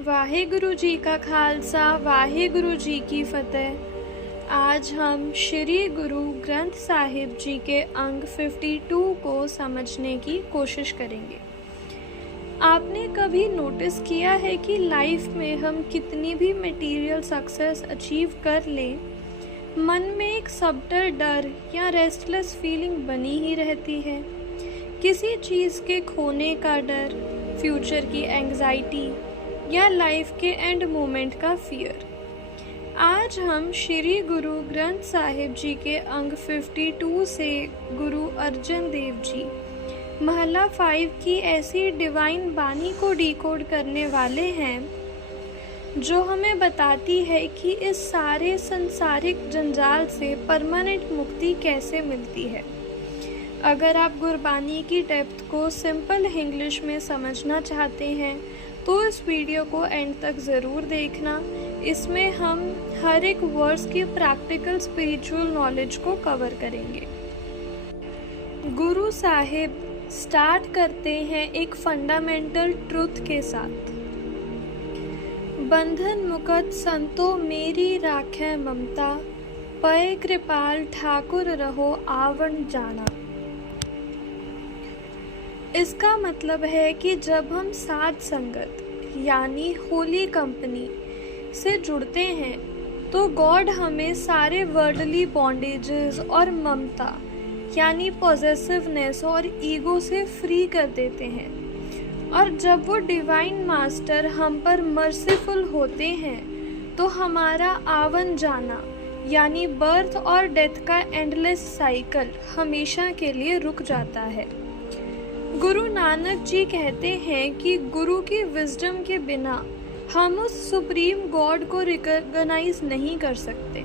वाहेगुरु जी का खालसा वाहेगुरु जी की फतेह। आज हम श्री गुरु ग्रंथ साहिब जी के अंग 52 को समझने की कोशिश करेंगे। आपने कभी नोटिस किया है कि लाइफ में हम कितनी भी मटेरियल सक्सेस अचीव कर लें, मन में एक सबटल डर या रेस्टलेस फीलिंग बनी ही रहती है। किसी चीज़ के खोने का डर, फ्यूचर की एंग्जाइटी या लाइफ के एंड मोमेंट का फियर। आज हम श्री गुरु ग्रंथ साहिब जी के अंग 52 से गुरु अर्जन देव जी महला 5 की ऐसी डिवाइन बानी को डिकोड करने वाले हैं जो हमें बताती है कि इस सारे संसारिक जंजाल से परमानेंट मुक्ति कैसे मिलती है। अगर आप गुरबानी की डेप्थ को सिंपल इंग्लिश में समझना चाहते हैं तो इस वीडियो को एंड तक ज़रूर देखना। इसमें हम हर एक वर्ड्स की प्रैक्टिकल स्पिरिचुअल नॉलेज को कवर करेंगे। गुरु साहिब स्टार्ट करते हैं एक फंडामेंटल ट्रुथ के साथ। बंधन मुकत संतो मेरी राखे ममता, पय कृपाल ठाकुर रहो आवण जाना। इसका मतलब है कि जब हम साध संगत यानी होली कंपनी से जुड़ते हैं तो गॉड हमें सारे वर्ल्डली बॉन्डेजेस और ममता यानी पॉजेसिवनेस और ईगो से फ्री कर देते हैं। और जब वो डिवाइन मास्टर हम पर मर्सीफुल होते हैं तो हमारा आवन जाना यानी बर्थ और डेथ का एंडलेस साइकिल हमेशा के लिए रुक जाता है। गुरु नानक जी कहते हैं कि गुरु की विजडम के बिना हम उस सुप्रीम गॉड को रिकॉग्नाइज नहीं कर सकते।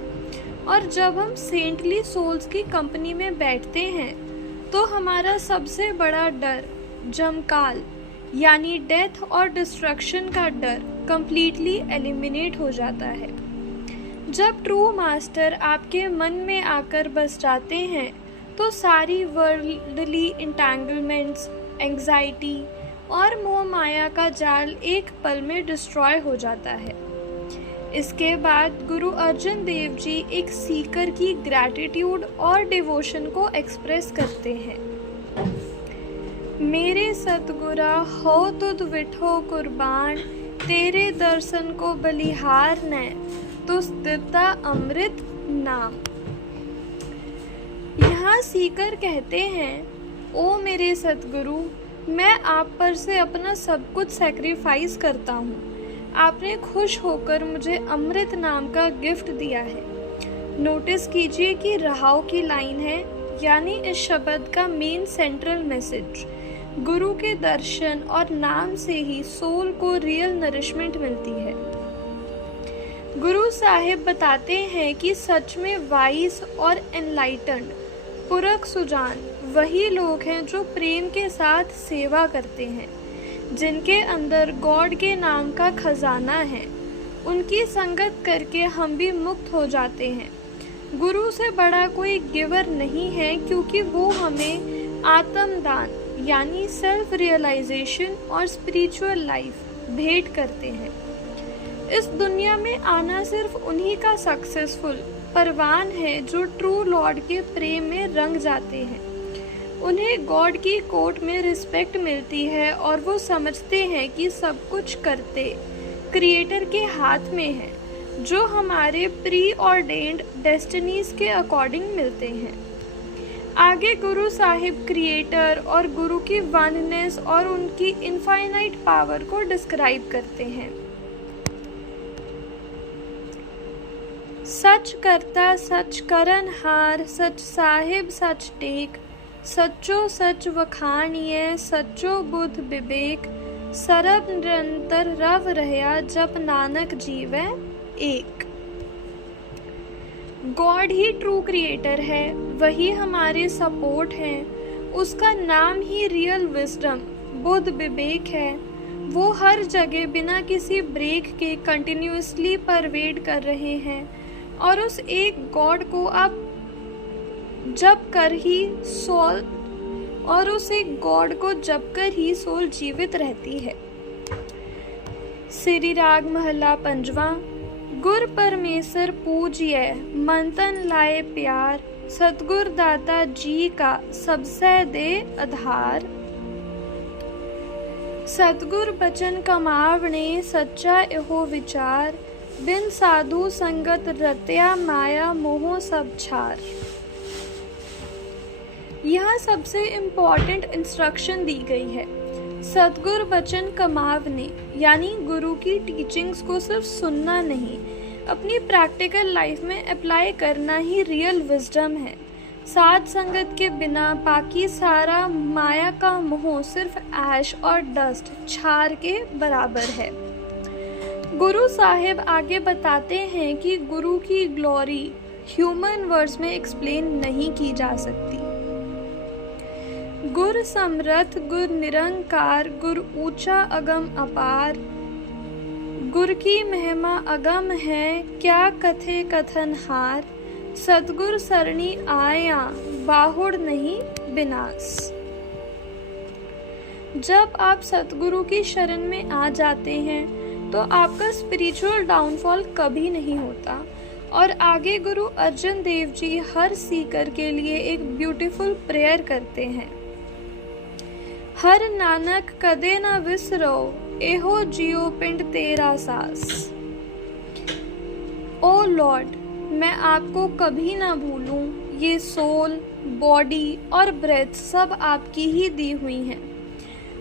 और जब हम सेंटली सोल्स की कंपनी में बैठते हैं तो हमारा सबसे बड़ा डर जमकाल यानी डेथ और डिस्ट्रक्शन का डर कंप्लीटली एलिमिनेट हो जाता है। जब ट्रू मास्टर आपके मन में आकर बस जाते हैं तो सारी वर्ल्डली इंटैंगलमेंट्स, एंग्जाइटी और मोह माया का जाल एक पल में डिस्ट्रॉय हो जाता है। इसके बाद गुरु अर्जन देव जी एक सीकर की ग्रैटिट्यूड और डिवोशन को एक्सप्रेस करते हैं। मेरे सतगुरा हो तुद विठो कुर्बान, तेरे दर्शन को बलिहार ने तुस दिता अमृत नाम। यहाँ सीकर कहते हैं, ओ मेरे सतगुरु, मैं आप पर से अपना सब कुछ सैक्रिफाइस करता हूँ। आपने खुश होकर मुझे अमृत नाम का गिफ्ट दिया है। नोटिस कीजिए कि रहाव की लाइन है यानी इस शब्द का मेन सेंट्रल मैसेज गुरु के दर्शन और नाम से ही सोल को रियल नरिशमेंट मिलती है। गुरु साहिब बताते हैं कि सच में वाइज और एनलाइटन्ड पुरख सुजान वही लोग हैं जो प्रेम के साथ सेवा करते हैं, जिनके अंदर गॉड के नाम का खजाना है। उनकी संगत करके हम भी मुक्त हो जाते हैं। गुरु से बड़ा कोई गिवर नहीं है क्योंकि वो हमें आत्मदान यानी सेल्फ रियलाइजेशन और स्पिरिचुअल लाइफ भेंट करते हैं। इस दुनिया में आना सिर्फ उन्हीं का सक्सेसफुल परवान है जो ट्रू लॉर्ड के प्रेम में रंग जाते हैं। उन्हें गॉड की कोर्ट में रिस्पेक्ट मिलती है और वो समझते हैं कि सब कुछ करते क्रिएटर के हाथ में है, जो हमारे प्री ऑर्डेन्ड डेस्टिनीज के अकॉर्डिंग मिलते हैं। आगे गुरु साहिब क्रिएटर और गुरु की वननेस और उनकी इनफाइनाइट पावर को डिस्क्राइब करते हैं। सच करता सच करन हार, सच साहिब सच टेक, सच्चो सच वखाणिए, सच्चो बुध विवेक, सरब निरंतर रव रहया जब नानक जीवै एक। गॉड ही ट्रू क्रिएटर है, वही हमारे सपोर्ट हैं। उसका नाम ही रियल विजडम बुध विवेक है। वो हर जगह बिना किसी ब्रेक के कंटिन्यूअसली परवेड कर रहे हैं और उस एक गॉड को आप जब कर ही सोल जीवित रहती है। सिरी राग महला पंजवा। गुर परमेसर पूजिए मन तन लाए प्यार, सतगुर दाता जी का सबसे दे आधार। सतगुर बचन कमावणे सच्चा एहो विचार, बिन साधु संगत रत्या माया मोह सब छार। यहाँ सबसे इम्पॉर्टेंट इंस्ट्रक्शन दी गई है। सतगुर बचन कमावने यानी गुरु की टीचिंग्स को सिर्फ सुनना नहीं, अपनी प्रैक्टिकल लाइफ में अप्लाई करना ही रियल विजडम है। साध संगत के बिना बाकी सारा माया का मोह सिर्फ ऐश और डस्ट छार के बराबर है। गुरु साहिब आगे बताते हैं कि गुरु की ग्लोरी ह्यूमन वर्ड्स में एक्सप्लेन नहीं की जा सकती। गुर समरथ गुर निरंकार, गुर ऊंचा अगम अपार, गुर की महिमा अगम है क्या कथे कथन हार, सतगुर सरणी आया बाहुड़ नहीं विनाश। जब आप सतगुरु की शरण में आ जाते हैं तो आपका स्पिरिचुअल डाउनफॉल कभी नहीं होता। और आगे गुरु अर्जन देव जी हर सीकर के लिए एक ब्यूटीफुल प्रेयर करते हैं। हर नानक कदे न विसरो, एहो जियो पिंड तेरा सास। ओ लॉर्ड, मैं आपको कभी ना भूलूं, ये सोल, बॉडी और ब्रेथ सब आपकी ही दी हुई हैं।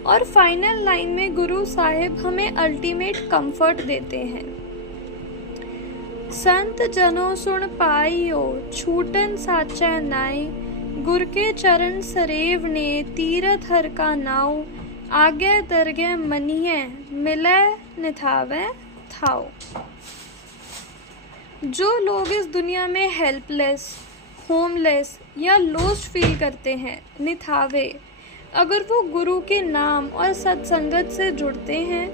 और फाइनल लाइन में गुरु साहिब हमें अल्टीमेट कंफर्ट देते हैं। संत जनों सुन पाइयो, छूटन साचा नाई, गुर के चरण सरेव ने तीरथ हर का नाव, आगे दरगे मनिए मिले निथावे थाओ। जो लोग इस दुनिया में हेल्पलेस, होमलेस या लोस्ट फील करते हैं, निथावे, अगर वो गुरु के नाम और सत्संगत से जुड़ते हैं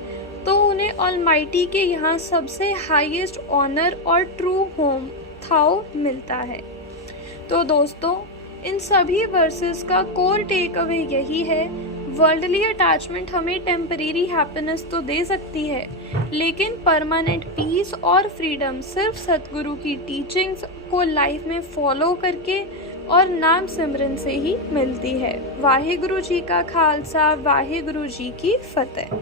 तो उन्हें ऑलमाइटी के यहाँ सबसे हाईएस्ट ऑनर और ट्रू होम थाओ मिलता है। तो दोस्तों, इन सभी वर्सेस का कोर टेक अवे यही है, वर्ल्डली अटैचमेंट हमें टेम्परेरी हैप्पीनेस तो दे सकती है, लेकिन परमानेंट पीस और फ्रीडम सिर्फ सतगुरु की टीचिंग्स को लाइफ में फॉलो करके और नाम सिमरन से ही मिलती है। वाहिगुरु जी का खालसा, वाहिगुरु जी की फतेह।